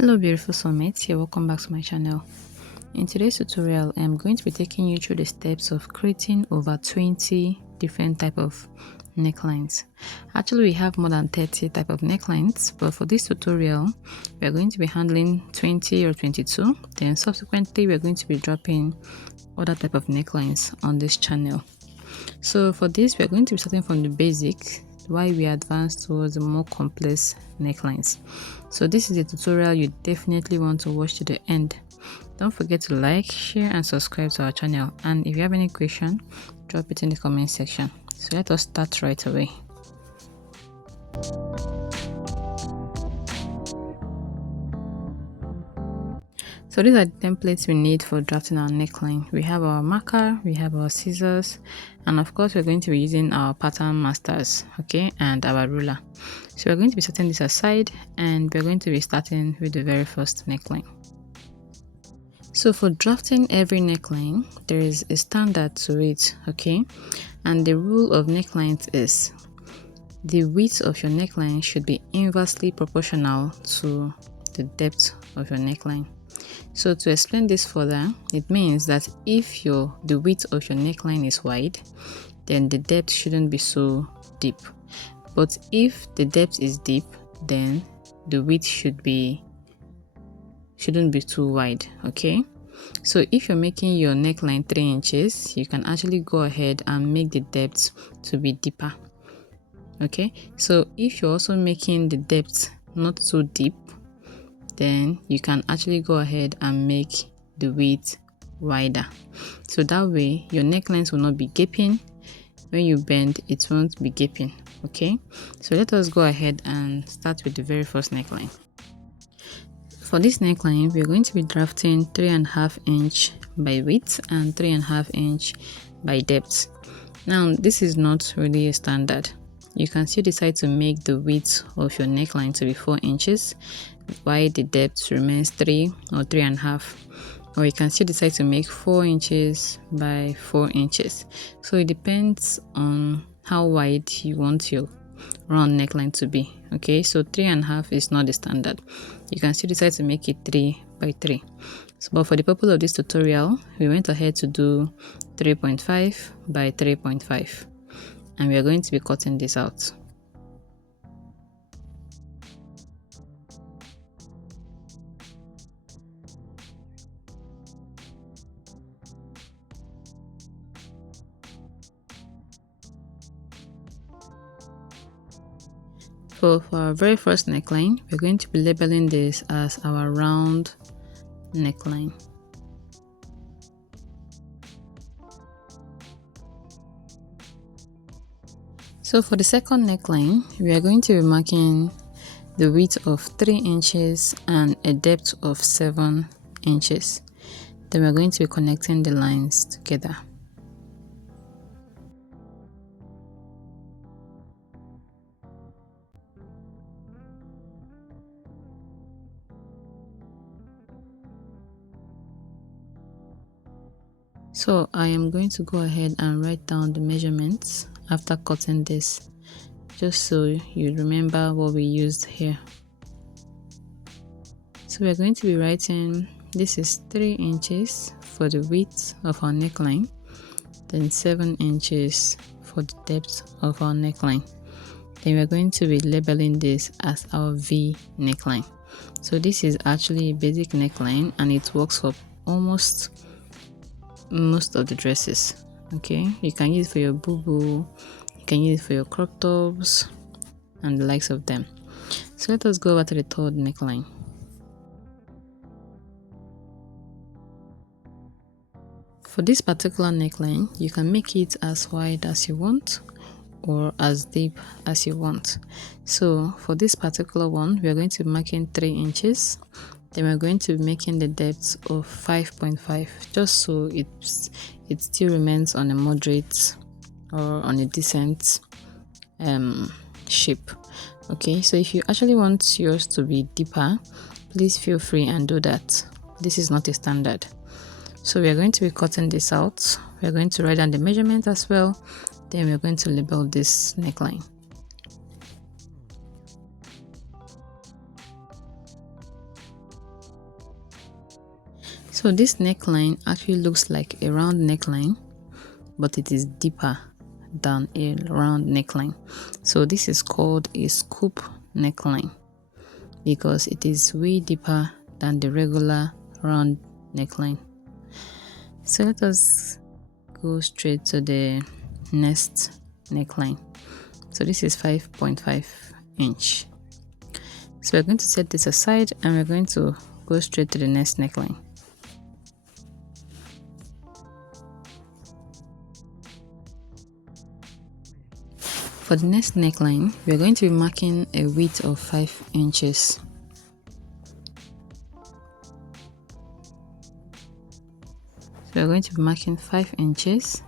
Hello beautiful soulmates, here welcome back to my channel. In today's tutorial I'm going to be taking you through the steps of creating over 20 different type of necklines. Actually we have more than 30 type of necklines, but for this tutorial we are going to be handling 20 or 22, then subsequently we are going to be dropping other type of necklines on this channel. So for this we are going to be starting from the basic while we advance towards the more complex necklines. So this is a tutorial you definitely want to watch to the end. Don't forget to like, share and subscribe to our channel, and if you have any question, drop it in the comment section. So let us start right away. So these are the templates we need for drafting our neckline. We have our marker, we have our scissors, and of course we're going to be using our pattern masters, okay, and our ruler. So we're going to be setting this aside and we're going to be starting with the very first neckline. So for drafting every neckline, there is a standard to it, okay, and the rule of necklines is the width of your neckline should be inversely proportional to the depth of your neckline. So to explain this further, it means that if the width of your neckline is wide, then the depth shouldn't be so deep. But if the depth is deep, then the width shouldn't be too wide, okay? So if you're making your neckline 3 inches, you can actually go ahead and make the depth to be deeper, okay? So if you're also making the depth not so deep, then you can actually go ahead and make the width wider. So that way your necklines will not be gaping. When you bend, it won't be gaping, okay? So let us go ahead and start with the very first neckline. For this neckline, we're going to be drafting 3.5 inch by width and 3.5 inch by depth. Now this is not really a standard. You can still decide to make the width of your neckline to be 4 inches while the depth remains 3 or 3.5, or you can still decide to make 4 inches by 4 inches. So it depends on how wide you want your round neckline to be, okay? So 3.5 is not the standard. You can still decide to make it 3 by 3. So, but for the purpose of this tutorial, we went ahead to do 3.5 by 3.5, and we are going to be cutting this out. So for our very first neckline, we're going to be labeling this as our round neckline. So for the second neckline, we are going to be marking the width of 3 inches and a depth of 7 inches. Then we're going to be connecting the lines together. So I am going to go ahead and write down the measurements after cutting this, just so you remember what we used here. So we're going to be writing, this is 3 inches for the width of our neckline, then 7 inches for the depth of our neckline. Then we're going to be labeling this as our V neckline. So this is actually a basic neckline and it works for almost most of the dresses, okay? You can use it for your boo-boo, you can use it for your crop tops and the likes of them. So let us go over to the third neckline. For this particular neckline, you can make it as wide as you want or as deep as you want. So for this particular one, we are going to be marking 3 inches. Then we're going to be making the depth of 5.5, just so it still remains on a moderate or on a decent shape, okay? So if you actually want yours to be deeper, please feel free and do that. This is not a standard. So we are going to be cutting this out. We are going to write down the measurement as well. Then we are going to label this neckline. So this neckline actually looks like a round neckline, but it is deeper than a round neckline. So this is called a scoop neckline because it is way deeper than the regular round neckline. So let us go straight to the next neckline. So this is 5.5 inch. So we're going to set this aside and we're going to go straight to the next neckline. For the next neckline, we're going to be marking a width of 5 inches. So we're going to be marking 5 inches.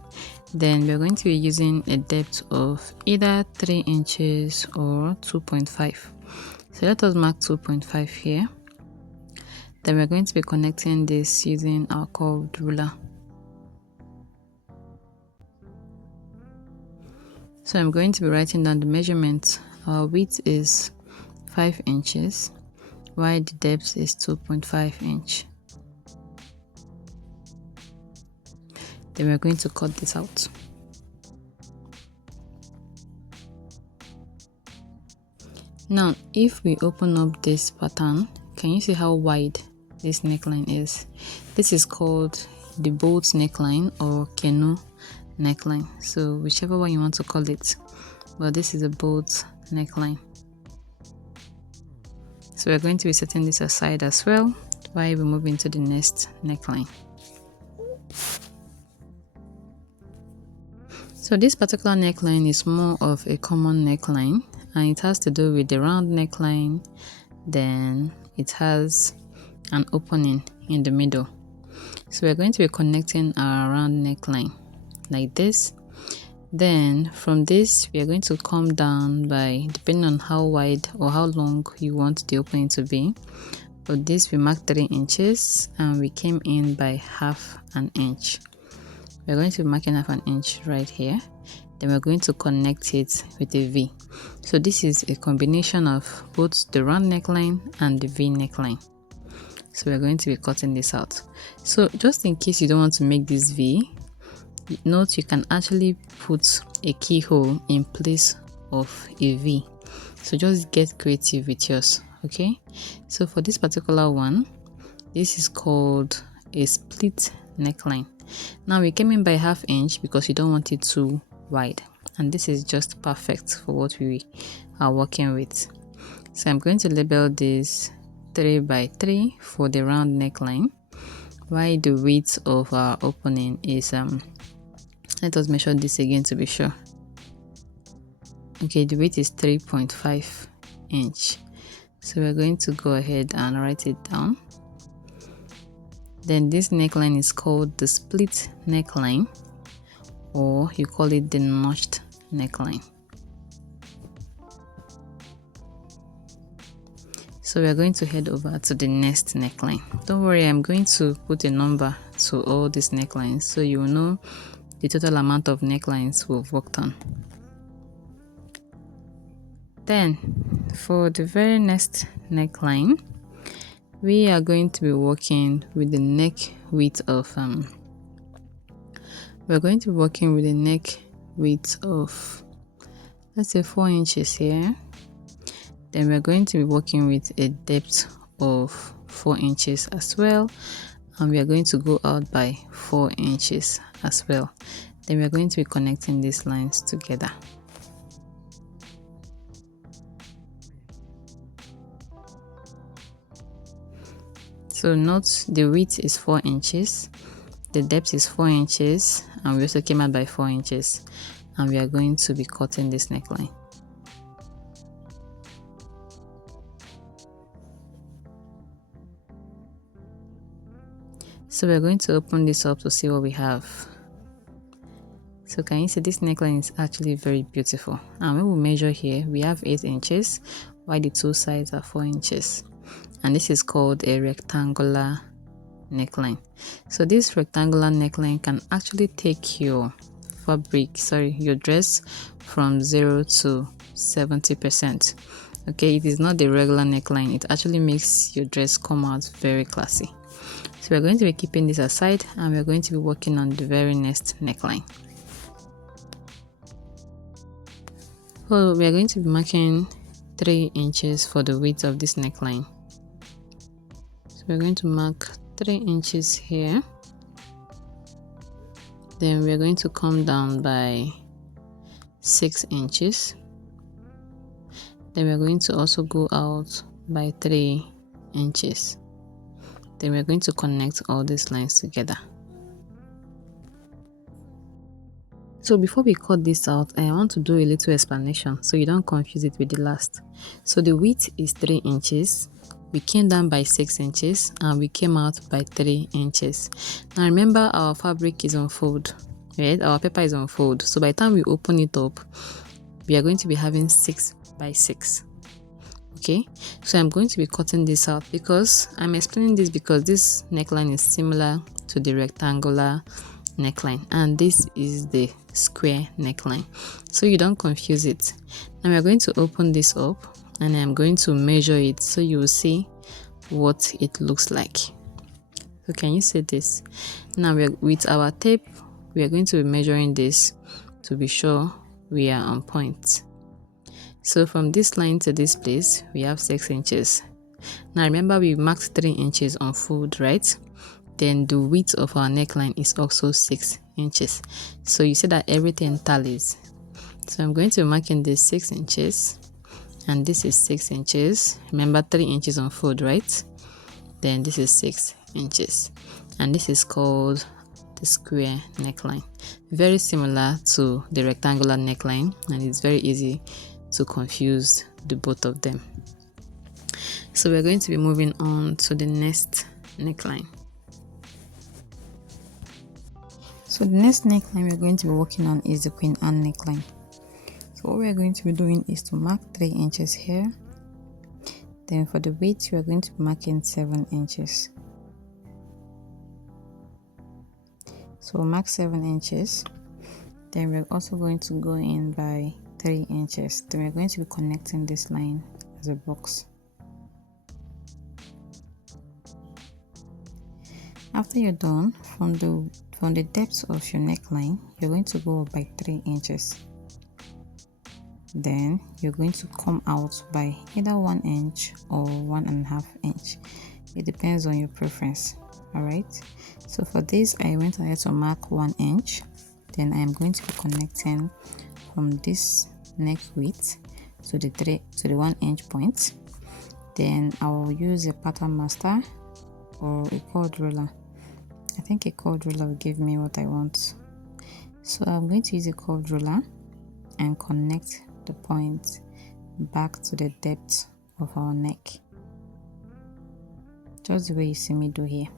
Then we're going to be using a depth of either 3 inches or 2.5. So let us mark 2.5 here. Then we're going to be connecting this using our curved ruler. So I'm going to be writing down the measurement. Our width is 5 inches, while the depth is 2.5 inch. Then we're going to cut this out. Now, if we open up this pattern, can you see how wide this neckline is? This is called the boat neckline or canoe neckline, so whichever one you want to call it, but this is a boat neckline. So we're going to be setting this aside as well while we move into the next neckline. So this particular neckline is more of a common neckline, and it has to do with the round neckline. Then it has an opening in the middle. So we're going to be connecting our round neckline like this. Then from this we are going to come down by, depending on how wide or how long you want the opening to be. For this we marked 3 inches and we came in by half an inch. We're going to be marking half an inch right here. Then we're going to connect it with a V. So this is a combination of both the round neckline and the V neckline. So we're going to be cutting this out. So just in case you don't want to make this V, note you can actually put a keyhole in place of a V. So just get creative with yours, okay? So for this particular one, this is called a split neckline. Now we came in by half inch because you don't want it too wide, and this is just perfect for what we are working with. So I'm going to label this 3 by 3 for the round neckline, while the width of our opening is let us measure this again to be sure. Okay, the width is 3.5 inch. So we're going to go ahead and write it down. Then this neckline is called the split neckline, or you call it the notched neckline. So we are going to head over to the next neckline. Don't worry, I'm going to put a number to all these necklines so you will know the total amount of necklines we've worked on. Then for the very next neckline, we are going to be working with the neck width of let's say 4 inches here. Then we're going to be working with a depth of 4 inches as well, and we are going to go out by 4 inches as well. Then we're going to be connecting these lines together. So note the width is 4 inches, the depth is 4 inches, and we also came out by 4 inches, and we are going to be cutting this neckline. So we're going to open this up to see what we have. So can you see this neckline is actually very beautiful, and when we measure here we have 8 inches while the two sides are 4 inches, and this is called a rectangular neckline. So this rectangular neckline can actually take your dress from 0 to 70%. Okay, it is not the regular neckline. It actually makes your dress come out very classy. So we're going to be keeping this aside and we're going to be working on the very next neckline. So we are going to be marking 3 inches for the width of this neckline. So we're going to mark 3 inches here. Then we're going to come down by 6 inches. Then we're going to also go out by 3 inches. Then we're going to connect all these lines together. So before we cut this out, I want to do a little explanation so you don't confuse it with the last. So the width is 3 inches. We came down by 6 inches and we came out by 3 inches. Now remember, our fabric is on fold, right? Our paper is on fold. So by the time we open it up, we are going to be having 6 by 6. Okay, so I'm going to be cutting this out because I'm explaining this because this neckline is similar to the rectangular neckline and this is the square neckline, so you don't confuse it. Now we're going to open this up and I'm going to measure it so you will see what it looks like. So can you see this? Now with our tape we are going to be measuring this to be sure we are on point. So from this line to this place we have 6 inches. Now remember we marked 3 inches on fold, right? Then the width of our neckline is also 6 inches. So you see that everything tallies. So I'm going to be marking this 6 inches and this is 6 inches. Remember 3 inches on fold, right? Then this is 6 inches and this is called the square neckline. Very similar to the rectangular neckline and it's very easy to confuse the both of them. So we're going to be moving on to the next neckline. So the next neckline we're going to be working on is the Queen Anne neckline. So what we're going to be doing is to mark 3 inches here. Then for the width we're going to be marking 7 inches. So we'll mark 7 inches. Then we're also going to go in by 3 inches. Then we're going to be connecting this line as a box. After you're done, from the depth of your neckline, you're going to go up by 3 inches. Then you're going to come out by either 1 inch or 1.5 inch. It depends on your preference. Alright. So for this, I went ahead to mark 1 inch. Then I am going to be connecting from this neck width to the 1 inch point. Then I will use a pattern master or a cord ruler. I think a cord ruler will give me what I want. So I'm going to use a cord ruler and connect the point back to the depth of our neck. Just the way you see me do here.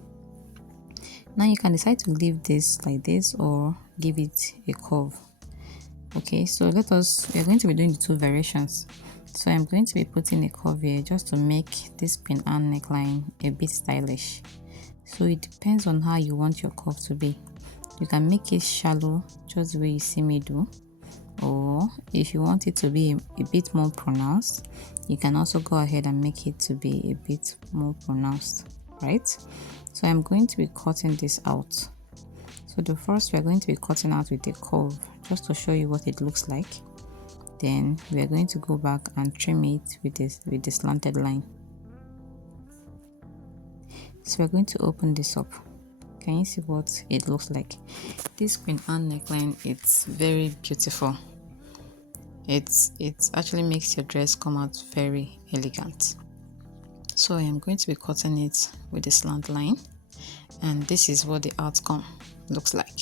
Now you can decide to leave this like this or give it a curve. Okay, so we are going to be doing the 2 variations. So I'm going to be putting a curve here just to make this Queen Anne neckline a bit stylish. So it depends on how you want your curve to be. You can make it shallow just the way you see me do, or if you want it to be a bit more pronounced, you can also go ahead and make it to be a bit more pronounced, right? So I'm going to be cutting this out. So the first we're going to be cutting out with a curve just to show you what it looks like. Then we're going to go back and trim it with the slanted line. So we're going to open this up. Can you see what it looks like? This Queen Anne neckline, it's very beautiful. It actually makes your dress come out very elegant. So I am going to be cutting it with the slant line, and this is what the outcome looks like.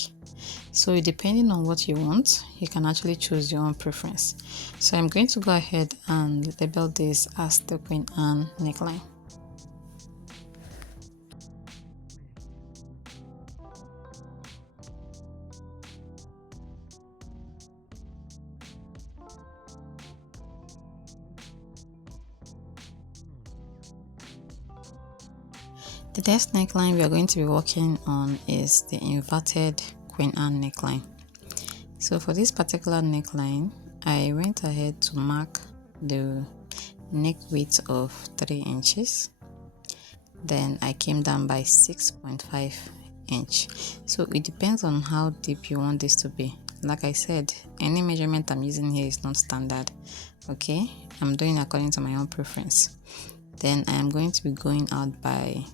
So depending on what you want, you can actually choose your own preference. So I'm going to go ahead and label this as the Queen Anne neckline. The next neckline we are going to be working on is the inverted Queen Anne neckline. So for this particular neckline, I went ahead to mark the neck width of 3 inches. Then I came down by 6.5 inch. So it depends on how deep you want this to be. Like I said, any measurement I'm using here is not standard. Okay, I'm doing according to my own preference. Then I am going to be going out by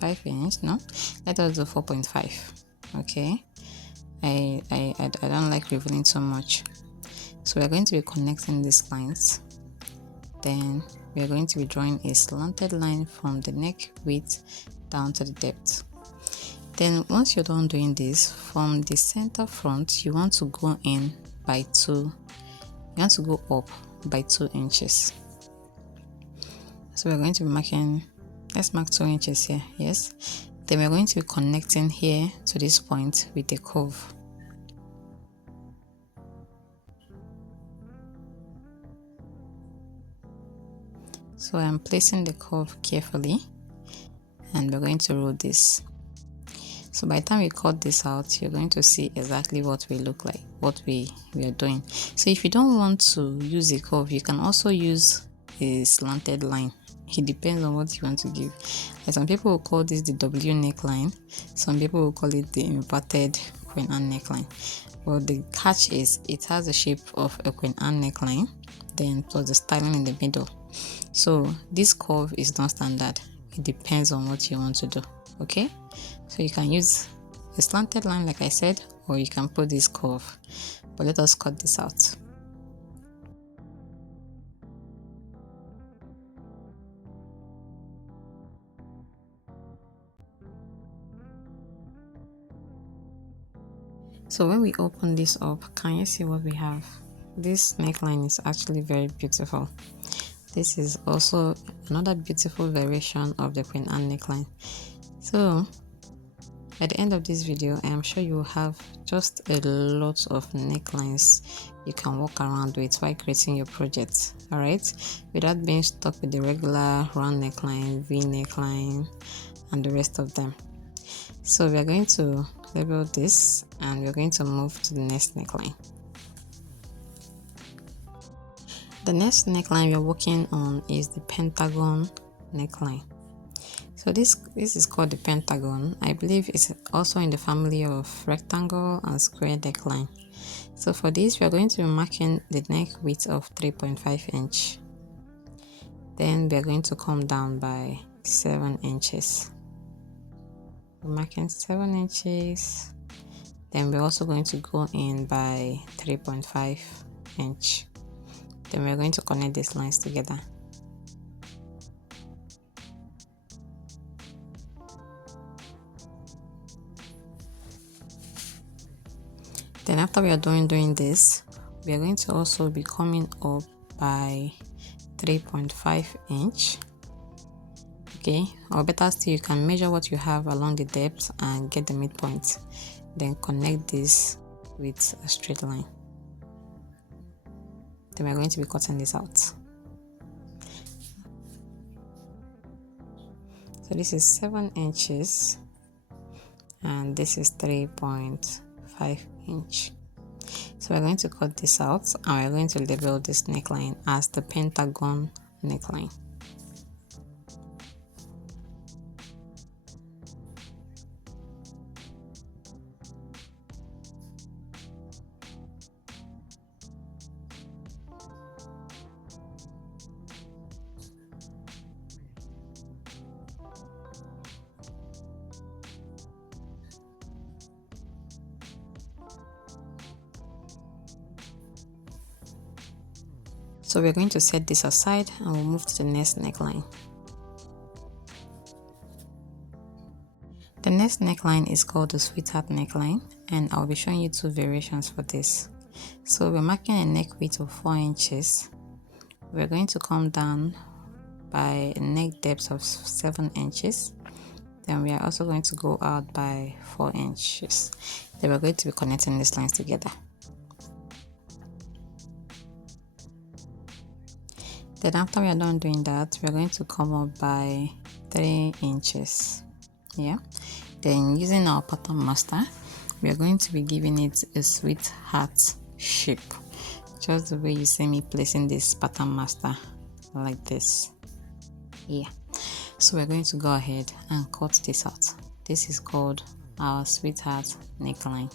5 inch. No, let us do 4.5. Okay, I don't like revealing so much. So we're going to be connecting these lines. Then we are going to be drawing a slanted line from the neck width down to the depth. Then once you're done doing this, from the center front, you want to go in by 2. You want to go up by 2 inches. So we're going to be marking, let's mark 2 inches here, yes. Then we're going to be connecting here to this point with a curve. So I'm placing the curve carefully, and we're going to roll this. So by the time we cut this out, you're going to see exactly what we look like, what we are doing. So if you don't want to use a curve, you can also use a slanted line. It depends on what you want to give. Like some people will call this the W neckline, some people will call it the inverted Queen Anne neckline. But the catch is it has the shape of a Queen Anne neckline, then plus the styling in the middle. So this curve is not standard. It depends on what you want to do. Okay, so you can use a slanted line like I said, or you can put this curve. But let us cut this out. So when we open this up, can you see what we have? This neckline is actually very beautiful. This is also another beautiful variation of the Queen Anne neckline. So at the end of this video, I am sure you will have just a lot of necklines you can walk around with while creating your project, alright? Without being stuck with the regular round neckline, V neckline, and the rest of them. So we are going to label this and we're going to move to the next neckline. The next neckline we're working on is the Pentagon neckline. So this is called the Pentagon. I believe it's also in the family of rectangle and square neckline. So for this, we are going to be marking the neck width of 3.5 inch. Then we are going to come down by 7 inches. We're marking 7 inches. Then we're also going to go in by 3.5 inch. Then we're going to connect these lines together. Then after we are doing this, we are going to also be coming up by 3.5 inch. Okay, or better still, you can measure what you have along the depth and get the midpoint. Then connect this with a straight line. Then we're going to be cutting this out. So this is 7 inches and this is 3.5 inch. So we're going to cut this out and we're going to label this neckline as the Pentagon neckline. So we're going to set this aside and we'll move to the next neckline. The next neckline is called the Sweetheart neckline and I'll be showing you 2 variations for this. So we're marking a neck width of 4 inches. We're going to come down by a neck depth of 7 inches. Then we are also going to go out by 4 inches. Then we're going to be connecting these lines together. Then after we are done doing that, we're going to come up by 3 inches. Yeah. Then using our pattern master, we are going to be giving it a sweetheart shape. Just the way you see me placing this pattern master like this. Yeah, so we're going to go ahead and cut this out. This is called our sweetheart neckline.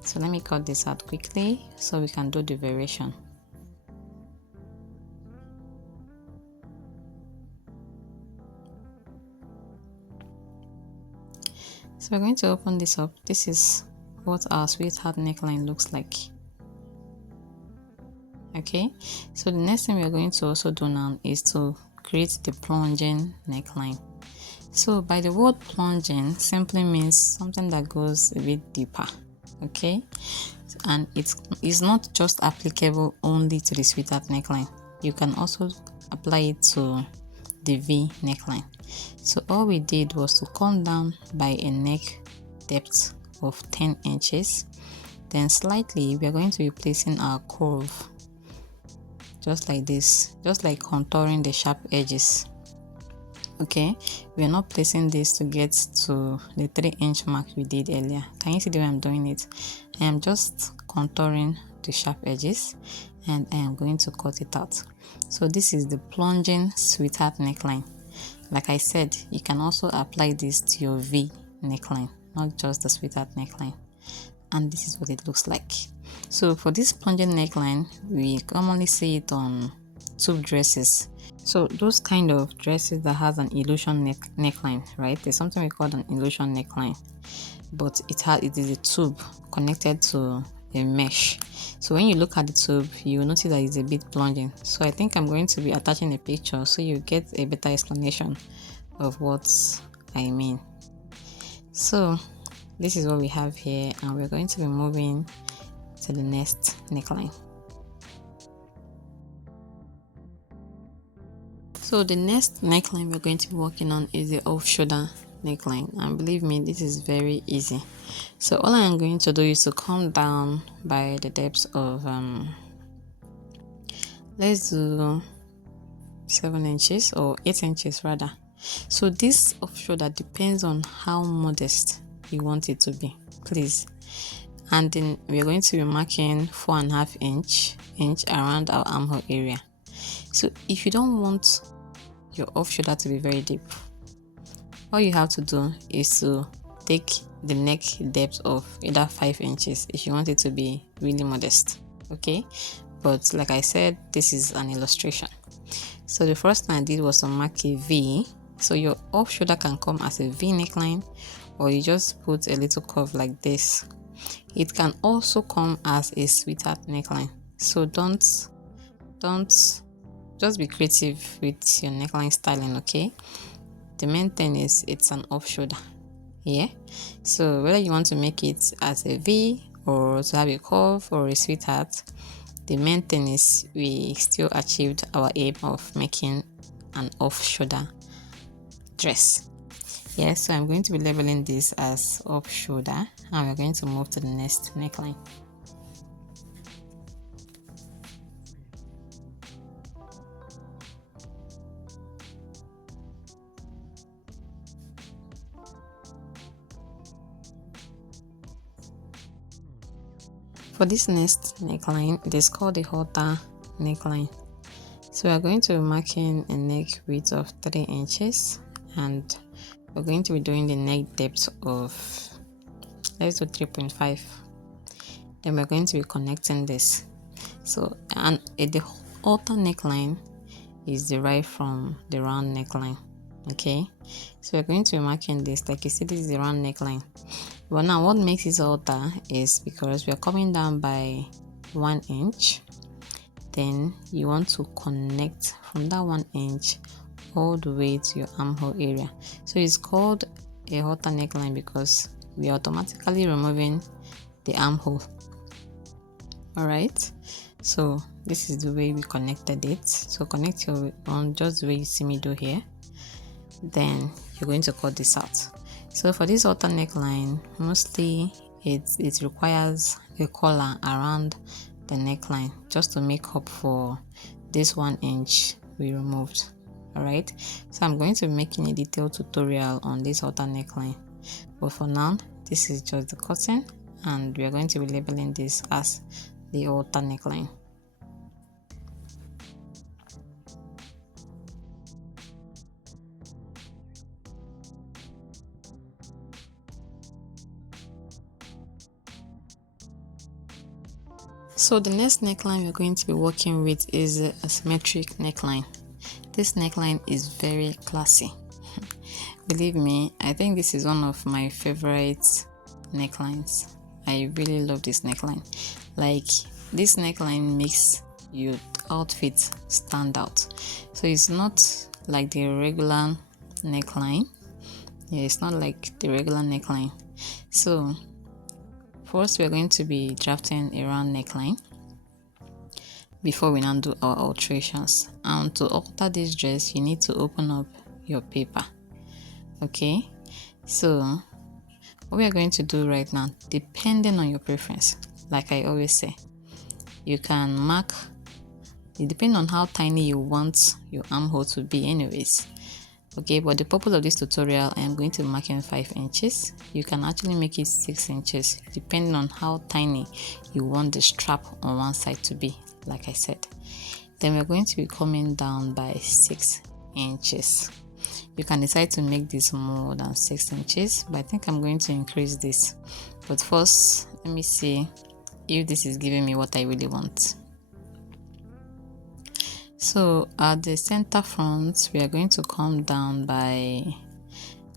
So let me cut this out quickly so we can do the variation. So we're going to open this up. This is what our sweetheart neckline looks like. Okay, so the next thing we're going to also do now is to create the plunging neckline. So by the word plunging simply means something that goes a bit deeper. Okay, and it is not just applicable only to the sweetheart neckline. You can also apply it to the V neckline. So all we did was to come down by a neck depth of 10 inches. Then slightly we are going to be placing our curve just like this, just like contouring the sharp edges. Okay, we are not placing this to get to the 3-inch mark we did earlier. Can you see the way I'm doing it? I am just contouring the sharp edges and I am going to cut it out. So this is the plunging sweetheart neckline. Like I said, you can also apply this to your V neckline, not just the sweetheart neckline. And this is what it looks like. So for this plunging neckline, we commonly see it on tube dresses. So those kind of dresses that has an illusion neckline, right? There's something we call an illusion neckline, but it is a tube connected to a mesh. So when you look at the tube, you will notice that it's a bit plunging. So I think I'm going to be attaching a picture so you get a better explanation of what I mean. So this is what we have here, and we're going to be moving to the next neckline. So the next neckline we're going to be working on is the off-shoulder neckline, and believe me, this is very easy. So all I am going to do is to come down by the depth of let's do 7 inches or 8 inches rather. So this off-shoulder depends on how modest you want it to be, please. And then we are going to be marking 4.5 inch around our armhole area. So if you don't want your off shoulder to be very deep, all you have to do is to take the neck depth of either 5 inches if you want it to be really modest. Okay, but like I said, this is an illustration. So the first thing I did was to mark a V. So your off shoulder can come as a V neckline, or you just put a little curve like this. It can also come as a sweetheart neckline. So don't just be creative with your neckline styling, okay? The main thing is it's an off shoulder. Yeah, so whether you want to make it as a V or to have a curve or a sweetheart, the main thing is we still achieved our aim of making an off shoulder dress. Yeah, so I'm going to be labeling this as off shoulder, and we're going to move to the next neckline. For this next neckline, it is called the Halter neckline. So we are going to be marking a neck width of 3 inches, and we're going to be doing the neck depth of, let's do 3.5. Then we're going to be connecting this. So, and the Halter neckline is derived from the round neckline. Okay, so we're going to be marking this. Like you see, this is the round neckline. But now what makes it Halter is because we are coming down by 1 inch. Then you want to connect from that 1 inch all the way to your armhole area. So it's called a Halter neckline because we are automatically removing the armhole. Alright, so this is the way we connected it. So connect your on just the way you see me do here. Then you're going to cut this out. So for this Halter neckline, mostly it requires a collar around the neckline just to make up for this 1 inch we removed. Alright, so I'm going to be making a detailed tutorial on this Halter neckline, but for now this is just the cutting, and we are going to be labeling this as the Halter neckline. So the next neckline we're going to be working with is the asymmetric neckline. This neckline is very classy. Believe me, I think this is one of my favorite necklines. I really love this neckline. Like, this neckline makes your outfit stand out. So it's not like the regular neckline. Yeah, it's not like the regular neckline. So first we're going to be drafting a round neckline before we now do our alterations. And to alter this dress, you need to open up your paper. Okay, so what we are going to do right now, depending on your preference, like I always say, you can mark, depending on how tiny you want your armhole to be anyways. Okay, but the purpose of this tutorial, I am going to be marking 5 inches. You can actually make it 6 inches depending on how tiny you want the strap on one side to be, like I said. Then we're going to be coming down by 6 inches. You can decide to make this more than 6 inches, but I think I'm going to increase this. But first, let me see if this is giving me what I really want. So at the center front, we are going to come down by,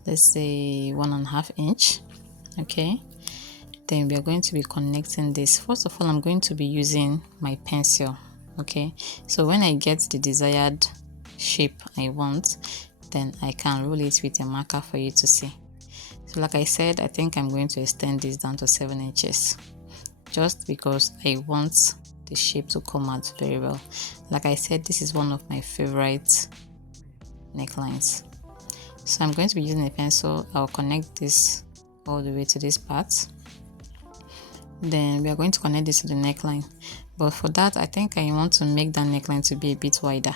let's say, 1.5 inch. Okay, then we are going to be connecting this. First of all, I'm going to be using my pencil. Okay, so when I get the desired shape I want, then I can roll it with a marker for you to see. So like I said, I think I'm going to extend this down to 7 inches just because I want the shape to come out very well. Like I said, this is one of my favorite necklines. So I'm going to be using a pencil. I'll connect this all the way to this part. Then we are going to connect this to the neckline. But for that, I think I want to make that neckline to be a bit wider.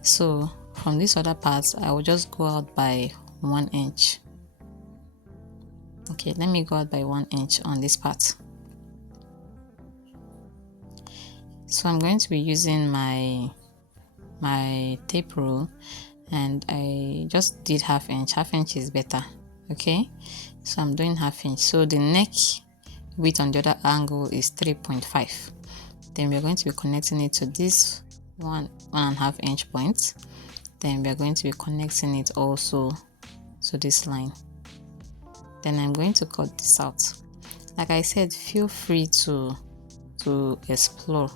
So from this other part, I will just go out by 1 inch. Okay, let me go out by 1 inch on this part. So I'm going to be using my tape rule, and I just did half inch is better. Okay, so I'm doing half inch. So the neck width on the other angle is 3.5. Then we're going to be connecting it to this 1.5 inch point. Then we're going to be connecting it also to this line. Then I'm going to cut this out. Like I said, feel free to explore.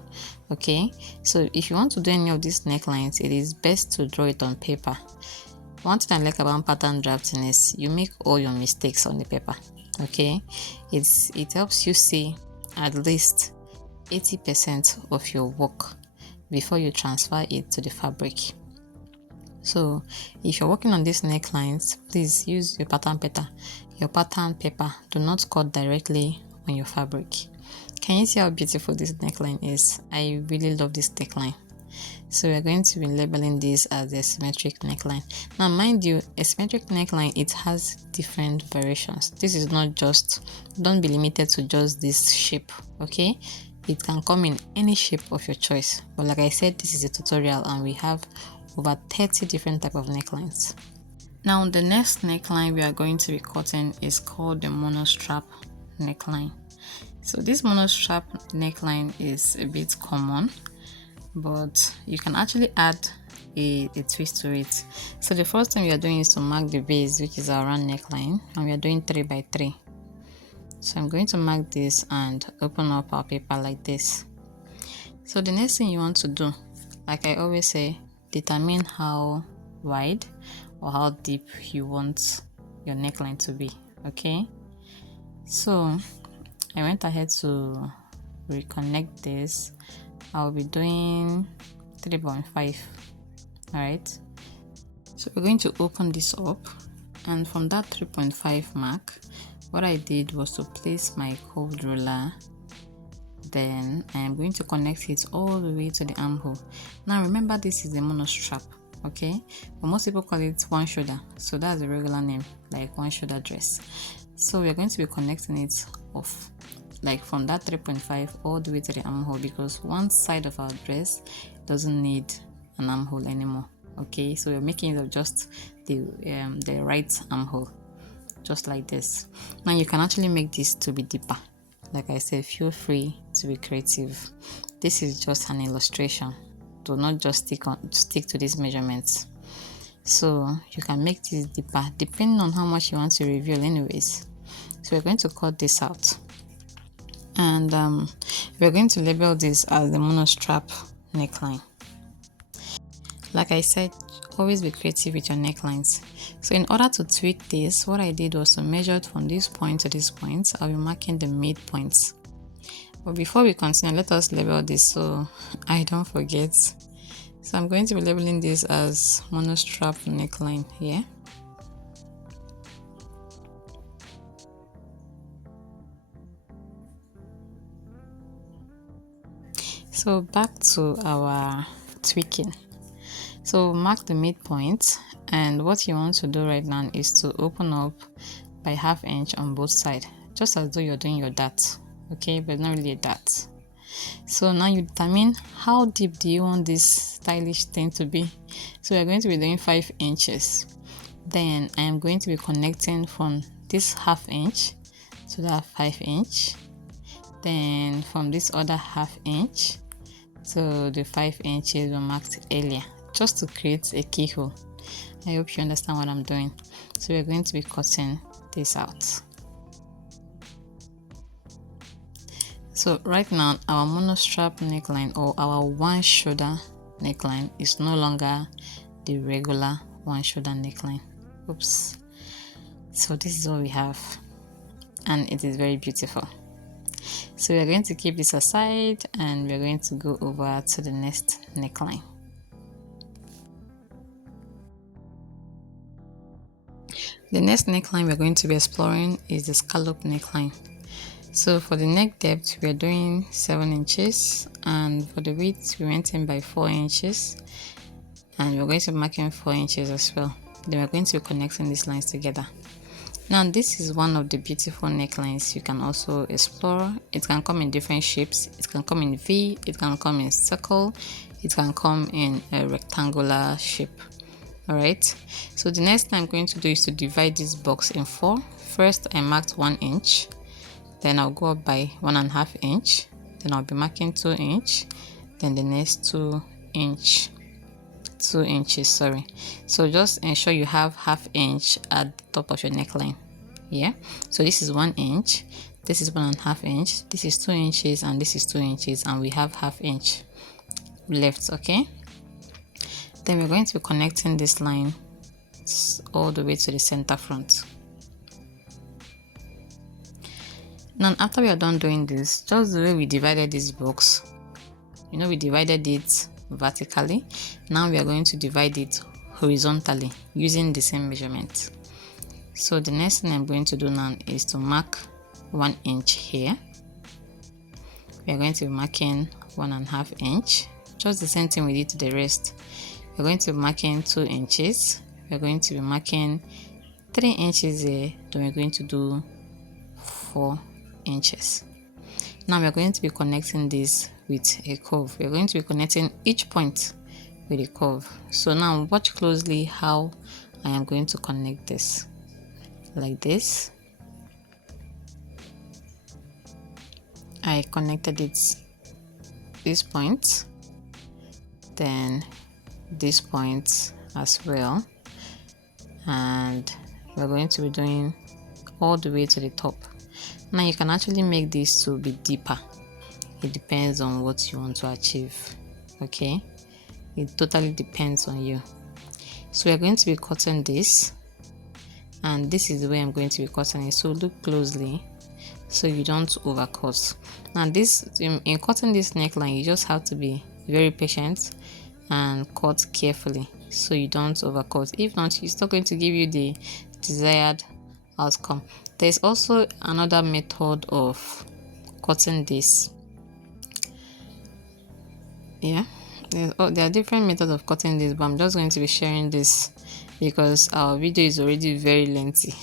Okay, so if you want to do any of these necklines, it is best to draw it on paper. One thing I like about pattern drafting is you make all your mistakes on the paper. Okay, it helps you see at least 80% of your work before you transfer it to the fabric. So if you're working on these necklines, please use your pattern paper. Do not cut directly on your fabric. Can you see how beautiful this neckline is? I really love this neckline. So we're going to be labeling this as the asymmetric neckline. Now mind you, asymmetric neckline, it has different variations. This is not just, don't be limited to just this shape. Okay, it can come in any shape of your choice, but like I said, this is a tutorial and we have over 30 different type of necklines. Now the next neckline we are going to be cutting is called the monostrap neckline. So this monostrap neckline is a bit common, but you can actually add a twist to it. So the first thing we are doing is to mark the base, which is our round neckline, and we are doing 3 by 3. So I'm going to mark this and open up our paper like this. So the next thing you want to do, like I always say, determine how wide or how deep you want your neckline to be. Okay, so I went ahead to reconnect this. I'll be doing 3.5. all right, so we're going to open this up, and from that 3.5 mark, what I did was to place my curved ruler. Then I am going to connect it all the way to the armhole. Now remember, this is a monostrap. Okay, but most people call it one shoulder, so that's the regular name, like one shoulder dress. So we're going to be connecting it off, like from that 3.5 all the way to the armhole, because one side of our dress doesn't need an armhole anymore. Okay, so we're making it of just the right armhole, just like this. Now you can actually make this to be deeper. Like I said, feel free to be creative. This is just an illustration. Do not just stick to these measurements. So you can make this deeper depending on how much you want to reveal anyways. So we're going to cut this out, and we're going to label this as the Monostrap neckline. Like I said, always be creative with your necklines. So in order to tweak this, what I did was to measure it from this point to this point. I'll be marking the midpoints. But before we continue, let us label this so I don't forget. So I'm going to be labeling this as Monostrap neckline here. So back to our tweaking. So mark the midpoint, and what you want to do right now is to open up by 1/2 inch on both sides, just as though you're doing your dart, okay, but not really a dart. So now you determine how deep do you want this stylish thing to be. So we're going to be doing 5 inches. Then I am going to be connecting from this 1/2 inch to that 5 inch, then from this other 1/2 inch to the 5 inches we marked earlier, just to create a keyhole. I hope you understand what I'm doing. So we're going to be cutting this out. So right now our Monostrap neckline, or our one shoulder neckline, is no longer the regular one shoulder neckline. Oops. So this is what we have, and it is very beautiful. So we're going to keep this aside, and we're going to go over to the next neckline. The next neckline we're going to be exploring is the scallop neckline. So for the neck depth, we are doing 7 inches, and for the width, we went in by 4 inches, and we're going to be marking 4 inches as well. Then we're going to be connecting these lines together. Now this is one of the beautiful necklines you can also explore. It can come in different shapes. It can come in V, it can come in circle, it can come in a rectangular shape. Alright, so the next thing I'm going to do is to divide this box in 4. First I marked 1 inch, then I'll go up by 1.5 inch, then I'll be marking 2 inch, then the next 2 inches, sorry. So just ensure you have 1/2 inch at the top of your neckline. Yeah, so this is 1 inch, this is 1.5 inch, this is 2 inches, and this is 2 inches, and we have 1/2 inch left. Okay, then we're going to be connecting this line all the way to the center front. Now after we are done doing this, just the way we divided this box, you know, we divided it vertically. Now we are going to divide it horizontally using the same measurement. So the next thing I'm going to do now is to mark 1 inch here. We are going to be marking 1.5 inch, just the same thing we did to the rest. We're going to be marking 2 inches. We're going to be marking 3 inches here. Then we're going to do 4 inches. Now we're going to be connecting this with a curve. We're going to be connecting each point with a curve. So now watch closely how I am going to connect this. Like this. I connected it this point, then this point as well, and we're going to be doing all the way to the top. Now you can actually make this to be deeper. It depends on what you want to achieve. Okay, it totally depends on you. So we're going to be cutting this, and this is the way I'm going to be cutting it. So look closely so you don't overcut. Now this, in cutting this neckline, you just have to be very patient and cut carefully so you don't overcut. If not, it's not going to give you the desired outcome. There's also another method of cutting this. Yeah, there are different methods of cutting this, but I'm just going to be sharing this because our video is already very lengthy.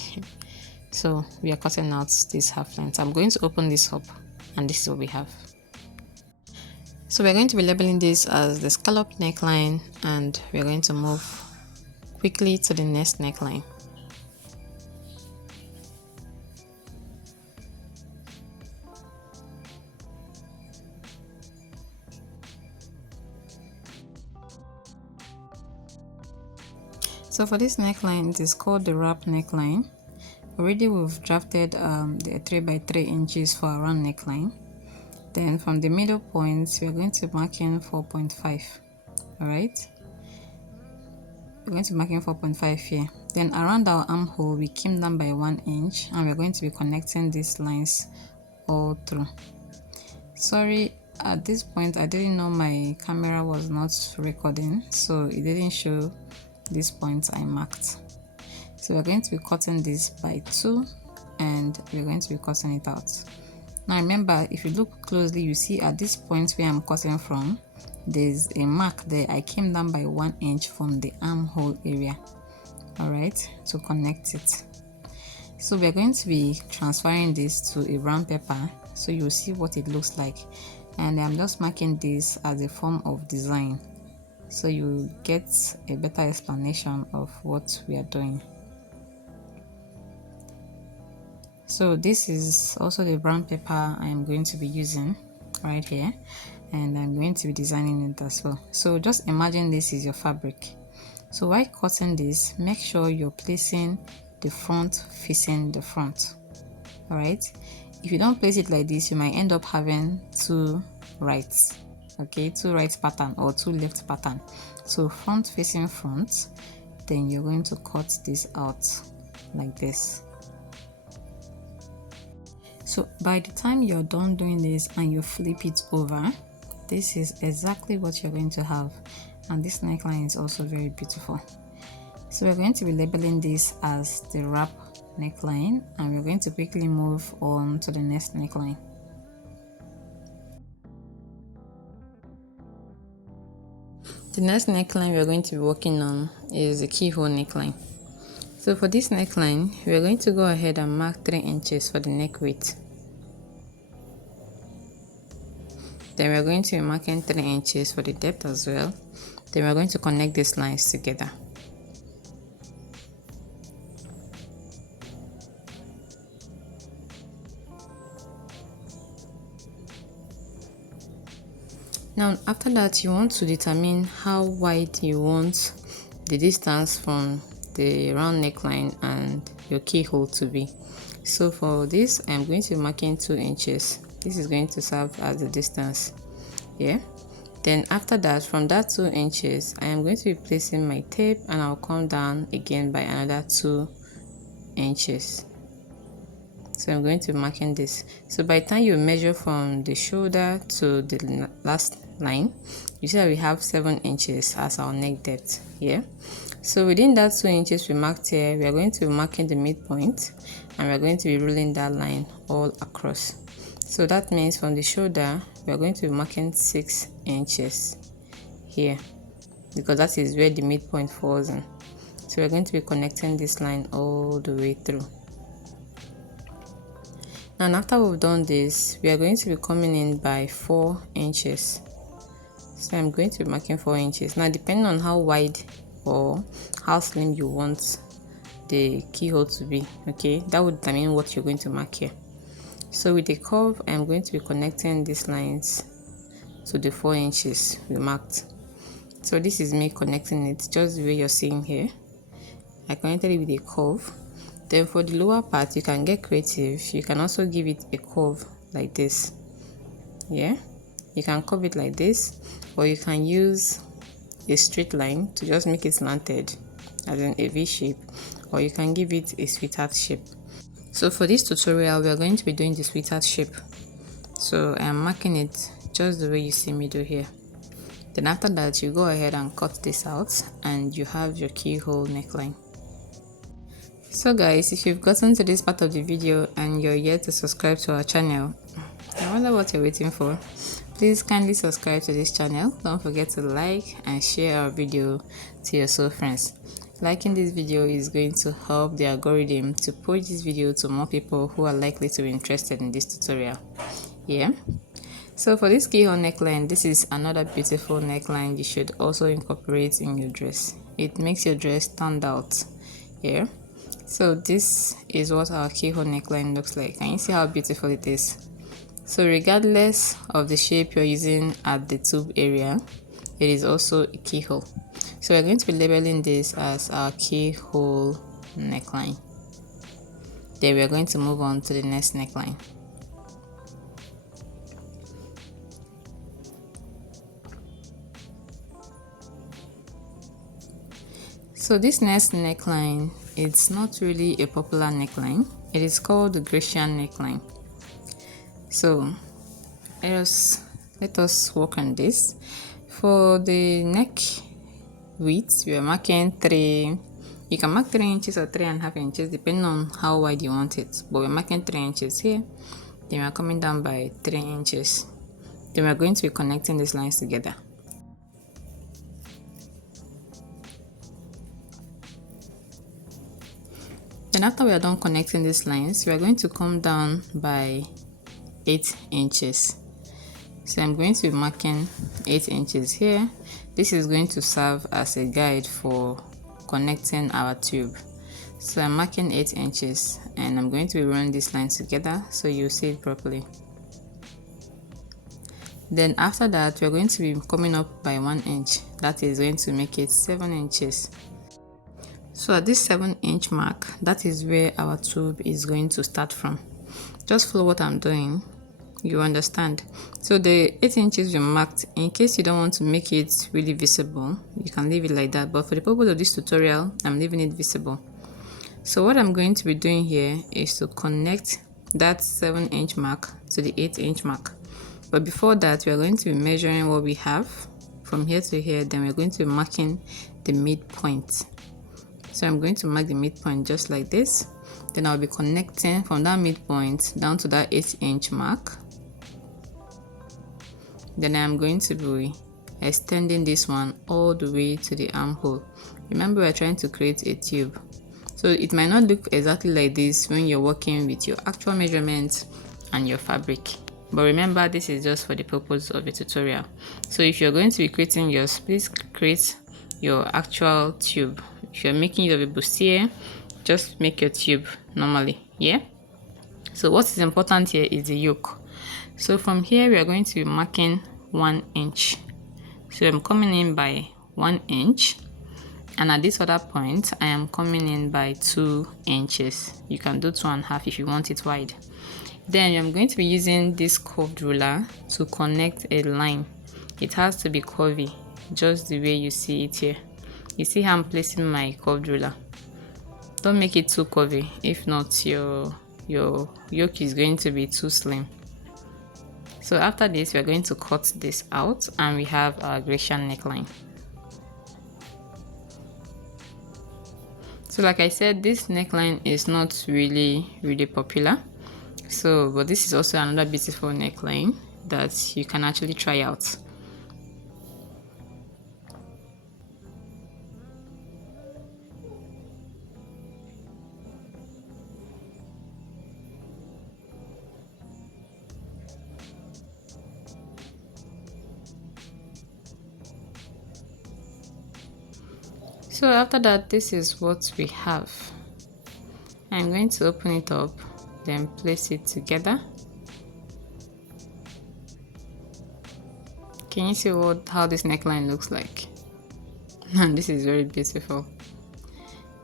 So we are cutting out this half length. I'm going to open this up, and this is what we have. So we're going to be labeling this as the scallop neckline, and we're going to move quickly to the next neckline. So for this neckline, it is called the wrap neckline. Already we've drafted the 3x3 inches for our round neckline. Then from the middle points, we're going to mark in 4.5. Alright, we're going to mark in 4.5 here. Then around our armhole, we came down by 1 inch, and we're going to be connecting these lines all through. Sorry, at this point I didn't know my camera was not recording, so it didn't show these points I marked. So we're going to be cutting this by 2, and we're going to be cutting it out. Now remember, if you look closely, you see at this point where I'm cutting from, there's a mark there. I came down by 1 inch from the armhole area, alright, to connect it. So we're going to be transferring this to a brown paper, so you'll see what it looks like. And I'm just marking this as a form of design, so you get a better explanation of what we are doing. So this is also the brown paper I'm going to be using right here, and I'm going to be designing it as well. So just imagine this is your fabric. So while cutting this, make sure you're placing the front facing the front. Alright, if you don't place it like this, you might end up having 2 rights, okay, 2 right pattern or 2 left pattern. So front facing front, then you're going to cut this out like this. So by the time you're done doing this and you flip it over, this is exactly what you're going to have. And this neckline is also very beautiful. So we're going to be labeling this as the wrap neckline, and we're going to quickly move on to the next neckline. The next neckline we're going to be working on is the keyhole neckline. So for this neckline, we're going to go ahead and mark 3 inches for the neck width. Then we're going to be marking 3 inches for the depth as well. Then we're going to connect these lines together. Now after that, you want to determine how wide you want the distance from the round neckline and your keyhole to be. So for this, I'm going to be marking 2 inches. This is going to serve as the distance. Yeah. Then after that, from that 2 inches, I am going to be placing my tape, and I'll come down again by another 2 inches. So I'm going to be marking this. So by the time you measure from the shoulder to the last line, you see that we have 7 inches as our neck depth. Yeah. So within that 2 inches we marked here, we are going to be marking the midpoint, and we are going to be ruling that line all across. So that means from the shoulder, we are going to be marking 6 inches here, because that is where the midpoint falls in. So we're going to be connecting this line all the way through. And after we've done this, we are going to be coming in by 4 inches. So I'm going to be marking 4 inches. Now depending on how wide or how slim you want the keyhole to be, okay, that would determine what you're going to mark here. So with the curve, I'm going to be connecting these lines to the 4 inches we marked. So this is me connecting it just the way you're seeing here. I connected it with a curve. Then for the lower part, you can get creative. You can also give it a curve like this. Yeah, you can curve it like this, or you can use a straight line to just make it slanted, as in a V shape, or you can give it a sweetheart shape. So for this tutorial, we are going to be doing the sweetheart shape. So I am marking it just the way you see me do here. Then after that, you go ahead and cut this out, and you have your keyhole neckline. So guys, if you've gotten to this part of the video and you're yet to subscribe to our channel, I wonder what you're waiting for. Please kindly subscribe to this channel. Don't forget to like and share our video to your soul friends. Liking this video is going to help the algorithm to push this video to more people who are likely to be interested in this tutorial. Yeah. So for this keyhole neckline, this is another beautiful neckline you should also incorporate in your dress. It makes your dress stand out. Yeah. So this is what our keyhole neckline looks like. Can you see how beautiful it is? So regardless of the shape you're using at the tube area, it is also a keyhole. So we're going to be labeling this as our keyhole neckline. Then we're going to move on to the next neckline. So this next neckline, it's not really a popular neckline. It is called the Grecian neckline. So let us work on this. For the neck width, we are marking 3. You can mark 3 inches or 3.5 inches depending on how wide you want it. But we're marking 3 inches here. Then we're coming down by 3 inches. Then we're going to be connecting these lines together. Then after we are done connecting these lines, we are going to come down by 8 inches. So I'm going to be marking 8 inches here. This is going to serve as a guide for connecting our tube. So I'm marking 8 inches and I'm going to be running these lines together so you see it properly. Then after that, we're going to be coming up by 1 inch. That is going to make it 7 inches. So at this 7-inch mark, that is where our tube is going to start from. Just follow what I'm doing, you understand. So the 8 inches we marked, in case you don't want to make it really visible, you can leave it like that. But for the purpose of this tutorial, I'm leaving it visible. So what I'm going to be doing here is to connect that 7-inch mark to the 8-inch mark. But before that, we are going to be measuring what we have from here to here. Then we're going to be marking the midpoint. So I'm going to mark the midpoint just like this. Then I'll be connecting from that midpoint down to that 8-inch mark. Then I'm going to be extending this one all the way to the armhole. Remember, we're trying to create a tube. So it might not look exactly like this when you're working with your actual measurements and your fabric. But remember, this is just for the purpose of a tutorial. So if you're going to be creating yours, please create your actual tube. If you're making your bustier, just make your tube normally. Yeah. So what is important here is the yoke. So from here we are going to be marking 1 inch. So I'm coming in by 1 inch, and at this other point I am coming in by 2 inches. You can do 2.5 if you want it wide. Then I'm going to be using this curved ruler to connect a line. It has to be curvy, just the way you see it here. You see how I'm placing my curved ruler. Don't make it too curvy, if not your yoke is going to be too slim. So after this, we are going to cut this out and we have our Grecian neckline. So like I said, this neckline is not really popular. So, but this is also another beautiful neckline that you can actually try out. So after that, this is what we have. I'm going to open it up, then place it together. Can you see how this neckline looks like? And this is very beautiful.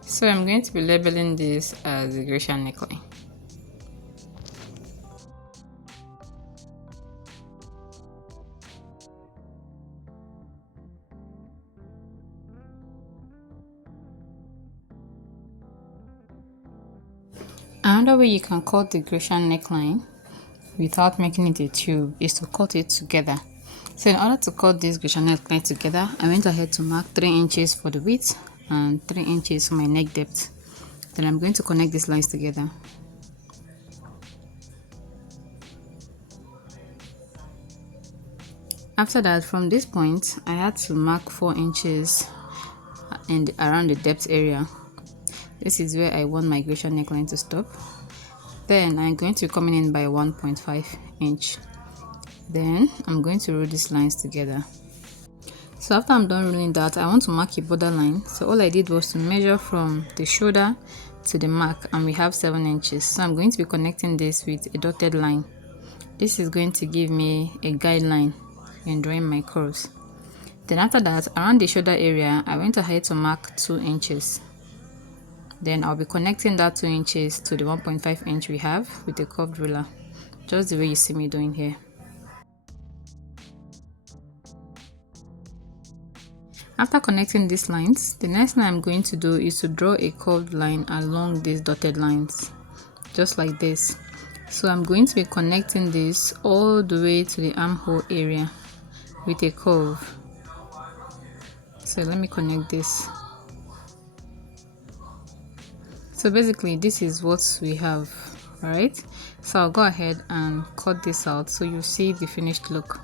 So I'm going to be labeling this as the Grecian neckline. Another way you can cut the Grecian neckline without making it a tube is to cut it together. So in order to cut this Grecian neckline together, I went ahead to mark 3 inches for the width and 3 inches for my neck depth. Then I'm going to connect these lines together. After that, from this point, I had to mark 4 inches and around the depth area. This is where I want my Grecian neckline to stop. Then I'm going to be coming in by 1.5 inch. Then I'm going to roll these lines together. So after I'm done rolling that, I want to mark a border line. So all I did was to measure from the shoulder to the mark, and we have 7 inches. So I'm going to be connecting this with a dotted line. This is going to give me a guideline in drawing my curves. Then after that, around the shoulder area, I went ahead to mark 2 inches. Then I'll be connecting that 2 inches to the 1.5 inch we have with a curved ruler, just the way you see me doing here. After connecting these lines, the next thing I'm going to do is to draw a curved line along these dotted lines, just like this. So I'm going to be connecting this all the way to the armhole area with a curve. So let me connect this. So basically this is what we have, alright? So I'll go ahead and cut this out so you see the finished look.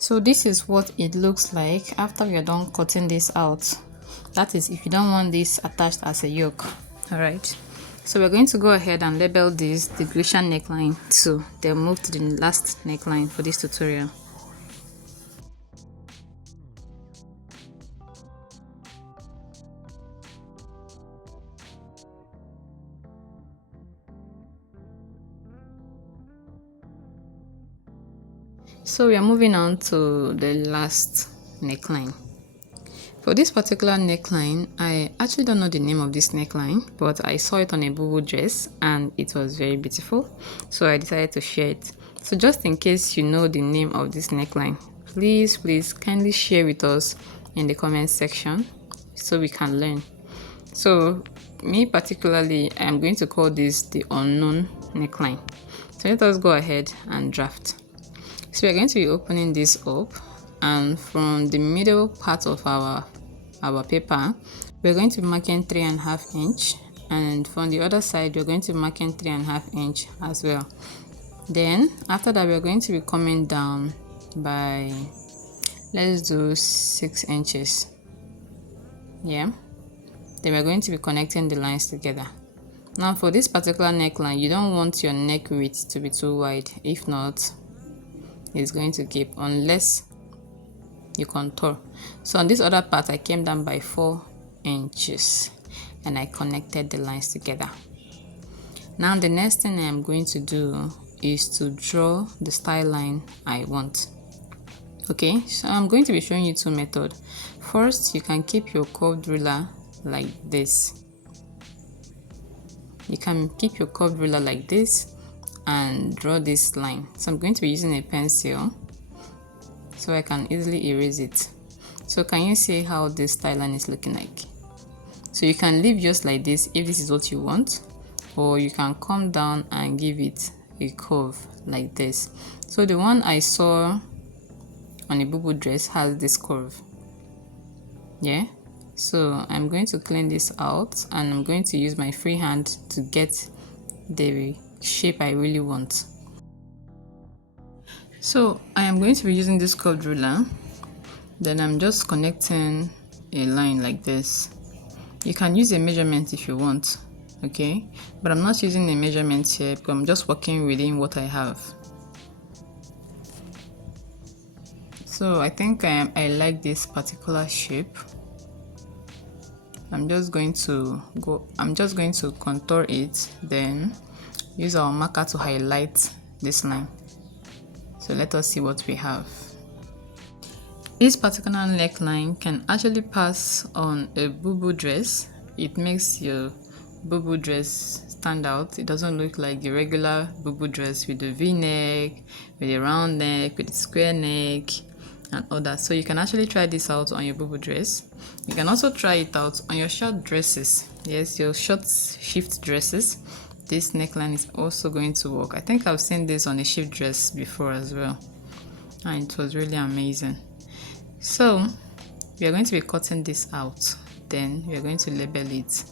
So this is what it looks like after we are done cutting this out. That is if you don't want this attached as a yoke. Alright, so we're going to go ahead and label this the Grecian neckline too. Then move to the last neckline for this tutorial. So we are moving on to the last neckline. For this particular neckline, I actually don't know the name of this neckline, but I saw it on a boo-boo dress and it was very beautiful, so I decided to share it. So just in case you know the name of this neckline, please kindly share with us in the comment section so we can learn. So me particularly, I'm going to call this the unknown neckline. So let us go ahead and draft. So we're going to be opening this up, and from the middle part of our paper, we're going to be marking 3.5 inch, and from the other side we're going to be marking 3.5 inch as well. Then after that, we're going to be coming down by, let's do 6 inches. Yeah, then we're going to be connecting the lines together. Now for this particular neckline, you don't want your neck width to be too wide. If not, it's going to keep unless you contour. So on this other part, I came down by 4 inches and I connected the lines together. Now the next thing I'm going to do is to draw the style line I want. Okay, so I'm going to be showing you 2 methods. First, you can keep your curved ruler like this. You can keep your curved ruler like this and draw this line. So I'm going to be using a pencil so I can easily erase it. So can you see how this style line is looking like? So you can leave just like this if this is what you want, or you can come down and give it a curve like this. So the one I saw on a boo-boo dress has this curve. Yeah, so I'm going to clean this out and I'm going to use my free hand to get the shape I really want. So I am going to be using this curved ruler. Then I'm just connecting a line like this. You can use a measurement if you want, okay, but I'm not using a measurement here because I'm just working within what I have. So I think I like this particular shape. I'm just going to contour it, then use our marker to highlight this line. So let us see what we have. This particular neckline can actually pass on a boo-boo dress. It makes your boo-boo dress stand out. It doesn't look like the regular boo-boo dress with the V-neck, with the round neck, with the square neck and all that. So you can actually try this out on your boo-boo dress. You can also try it out on your short dresses. Yes, your short shift dresses. This neckline is also going to work. I think I've seen this on a shift dress before as well, and it was really amazing. So we are going to be cutting this out, then we are going to label it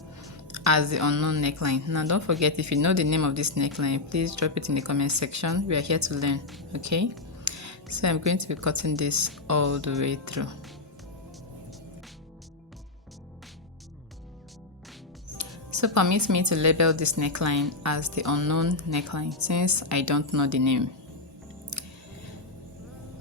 as the unknown neckline. Now don't forget, if you know the name of this neckline, please drop it in the comment section. We are here to learn, okay? So I'm going to be cutting this all the way through. So permit me to label this neckline as the unknown neckline since I don't know the name.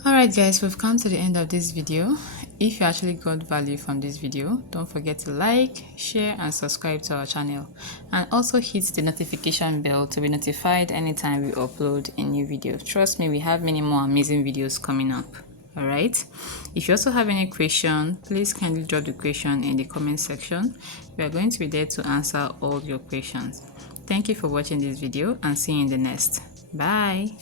Alright guys, we've come to the end of this video. If you actually got value from this video, don't forget to like, share and subscribe to our channel, and also hit the notification bell to be notified anytime we upload a new video. Trust me, we have many more amazing videos coming up. Alright, if you also have any question, please kindly drop the question in the comment section. We are going to be there to answer all your questions. Thank you for watching this video and see you in the next. Bye.